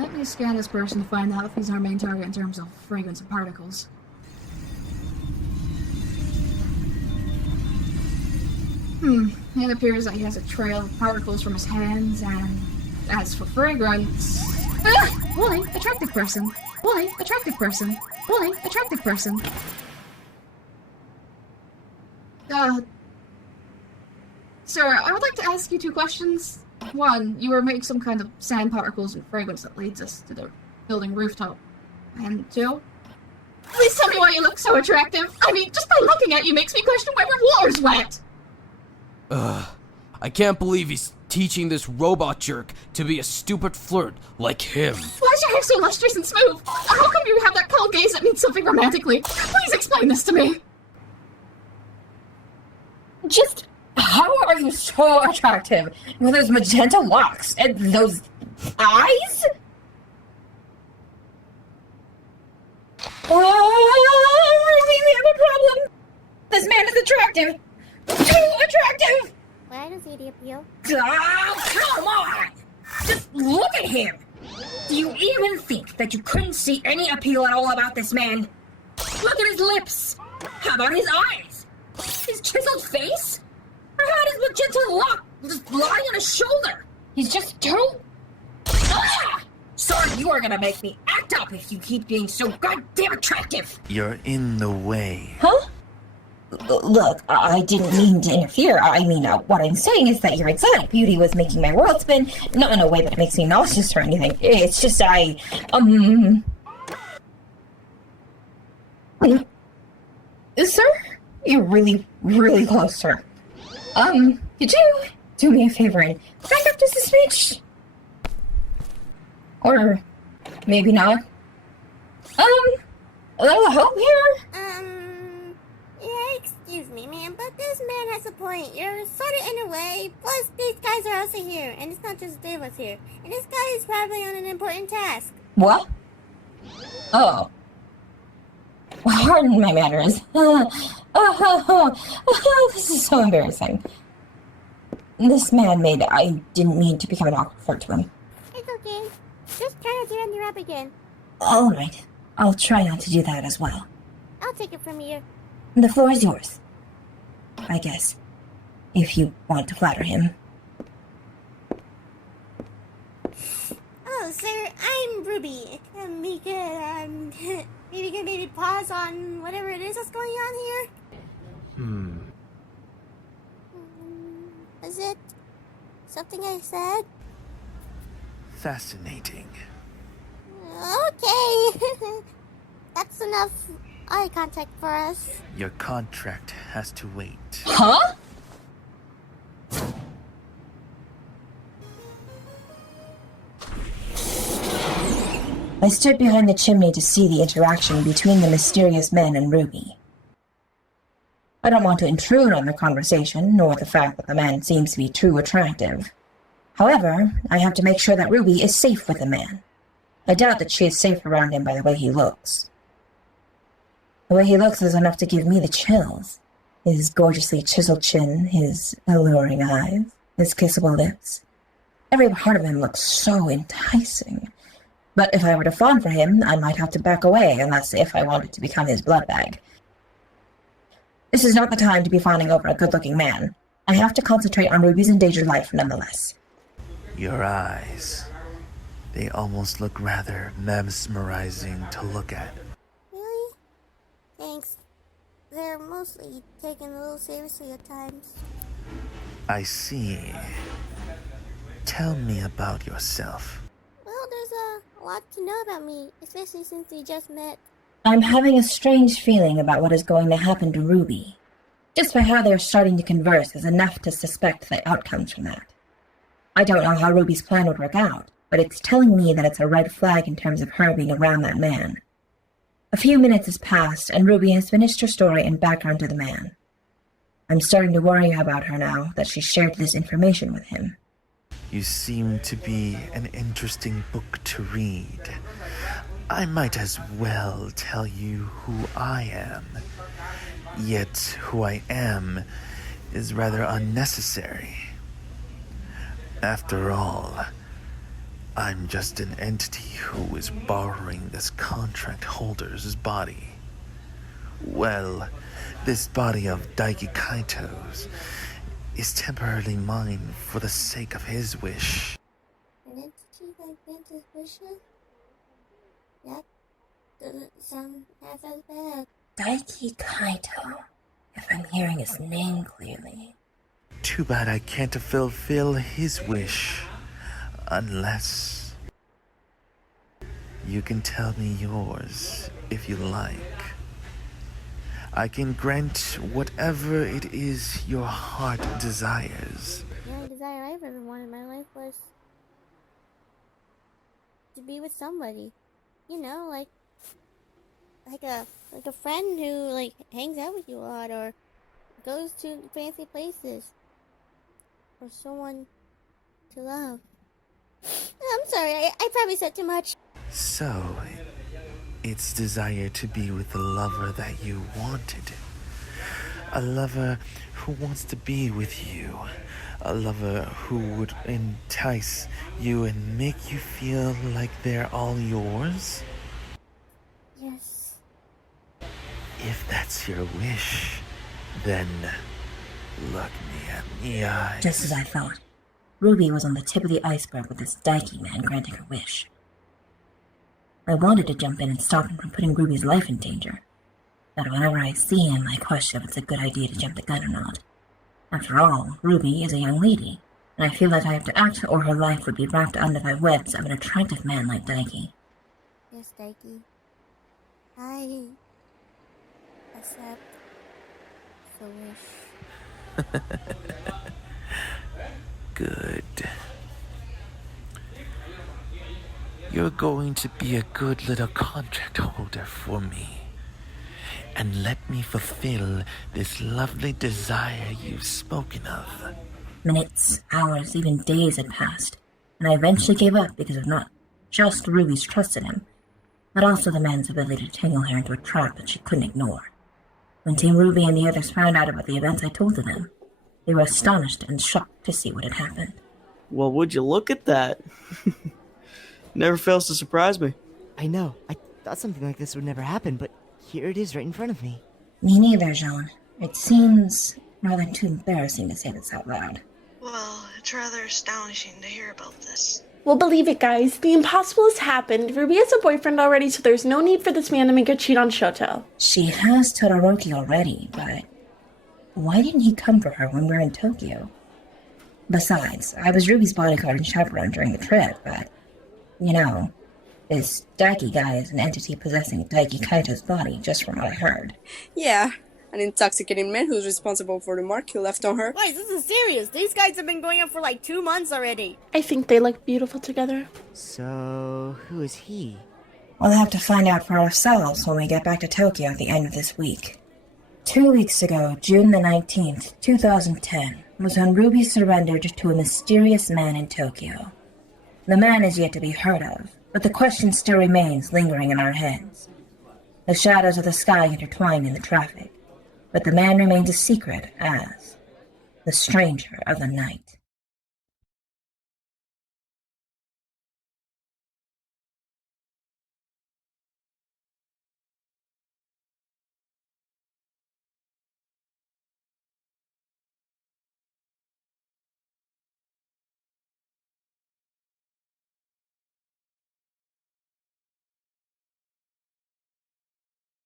Let me scan this person to find out if he's our main target in terms of fragrance and particles. It appears that he has a trail of particles from his hands, and as for fragrance... Woolly, attractive person. Woolly, attractive person. Woolly, attractive person. Sir, I would like to ask you 2 questions. 1, you were making some kind of sand particles and fragrance that leads us to the building rooftop. And 2, please tell me why you look so attractive. I mean, just by looking at you makes me question whether water's wet. I can't believe he's teaching this robot jerk to be a stupid flirt like him. Why is your hair so lustrous and smooth? How come you have that cold gaze that means something romantically? Please explain this to me. Just how are you so attractive with those magenta locks and those eyes? Oh, we have a problem. This man is attractive. Too attractive. Why does he appeal? Oh, come on! Just look at him! Do you even think that you couldn't see any appeal at all about this man? Look at his lips! How about his eyes? His chiseled face? Or how about his magenta lock just lying on his shoulder? He's just too... Ah! Sorry, you are gonna make me act up if you keep being so goddamn attractive! You're in the way. Huh? Look, I didn't mean to interfere. I mean, what I'm saying is that your exotic beauty was making my world spin, not in a way that makes me nauseous or anything. It's just Sir? You're really, really close, sir. Could you do me a favor and back up just a smidge? Or maybe not. A little help here? Yeah, excuse me, ma'am, but this man has a point. You're sort of in a way. Plus, these guys are also here, and it's not just the 3 of us here. And this guy is probably on an important task. What? Oh. Pardon my manners. This is so embarrassing. This man made it. I didn't mean to become an awkward flirt to him. It's okay. Just try not to run your up again. Alright. I'll try not to do that as well. I'll take it from here. The floor is yours. I guess. If you want to flatter him. Oh, sir, I'm Ruby. We could, maybe pause on whatever it is that's going on here? Is it something I said? Fascinating. Okay. That's enough eye contact for us. Your contract has to wait. Huh? I stood behind the chimney to see the interaction between the mysterious men and Ruby. I don't want to intrude on the conversation, nor the fact that the man seems to be too attractive. However, I have to make sure that Ruby is safe with the man. I doubt that she is safe around him by the way he looks. The way he looks is enough to give me the chills. His gorgeously chiseled chin, his alluring eyes, his kissable lips. Every part of him looks so enticing. But if I were to fawn for him, I might have to back away, unless if I wanted to become his blood bag. This is not the time to be fawning over a good-looking man. I have to concentrate on Ruby's endangered life nonetheless. Your eyes. They almost look rather mesmerizing to look at. Really? Thanks. They're mostly taken a little seriously at times. I see. Tell me about yourself. Well, there's a lot to know about me, especially since we just met. I'm having a strange feeling about what is going to happen to Ruby. Just by how they're starting to converse is enough to suspect the outcomes from that. I don't know how Ruby's plan would work out, but it's telling me that it's a red flag in terms of her being around that man. A few minutes has passed, and Ruby has finished her story and backed onto the man. I'm starting to worry about her now that she shared this information with him. You seem to be an interesting book to read. I might as well tell you who I am. Yet who I am is rather unnecessary. After all, I'm just an entity who is borrowing this contract holder's body. Well, this body of Daiki Kaito's is temporarily mine for the sake of his wish. An entity that grants his wishes? That doesn't sound half as bad. Daiki Kaito, if I'm hearing his name clearly. Too bad I can't fulfill his wish. Unless you can tell me yours, if you like. I can grant whatever it is your heart desires. The only desire I've ever wanted in my life was to be with somebody. You know, like a friend who like hangs out with you a lot or goes to fancy places. Or someone to love. I'm sorry, I probably said too much. So, it's desire to be with the lover that you wanted. A lover who wants to be with you. A lover who would entice you and make you feel like they're all yours? Yes. If that's your wish, then look me in the eyes. Just as I thought. Ruby was on the tip of the iceberg with this Daiki man granting her wish. I wanted to jump in and stop him from putting Ruby's life in danger. But whenever I see him, I question if it's a good idea to jump the gun or not. After all, Ruby is a young lady, and I feel that I have to act or her life would be wrapped under the webs of an attractive man like Daiki. Yes, Daiki. I accept the wish. Good. You're going to be a good little contract holder for me. And let me fulfill this lovely desire you've spoken of. Minutes, hours, even days had passed, and I eventually gave up because of not just Ruby's trust in him, but also the man's ability to tangle her into a trap that she couldn't ignore. When Team Ruby and the others found out about the events I told to them, they were astonished and shocked to see what had happened. Well, would you look at that? Never fails to surprise me. I know. I thought something like this would never happen, but here it is right in front of me. Me neither, Jaune. It seems rather too embarrassing to say this out loud. Well, it's rather astonishing to hear about this. Well, believe it, guys. The impossible has happened. Ruby has a boyfriend already, so there's no need for this man to make her cheat on Shoto. She has Todoroki already, but why didn't he come for her when we were in Tokyo? Besides, I was Ruby's bodyguard and chaperone during the trip, but, you know, this Daiki guy is an entity possessing Daiki Kaito's body, just from what I heard. Yeah, an intoxicating man who's responsible for the mark you left on her. Wait, this is serious. These guys have been going out for like 2 months already. I think they look beautiful together. So, who is he? We'll have to find out for ourselves when we get back to Tokyo at the end of this week. 2 weeks ago, June the 19th, 2010, was when Ruby surrendered to a mysterious man in Tokyo. The man is yet to be heard of, but the question still remains lingering in our heads. The shadows of the sky intertwine in the traffic, but the man remains a secret as the stranger of the night.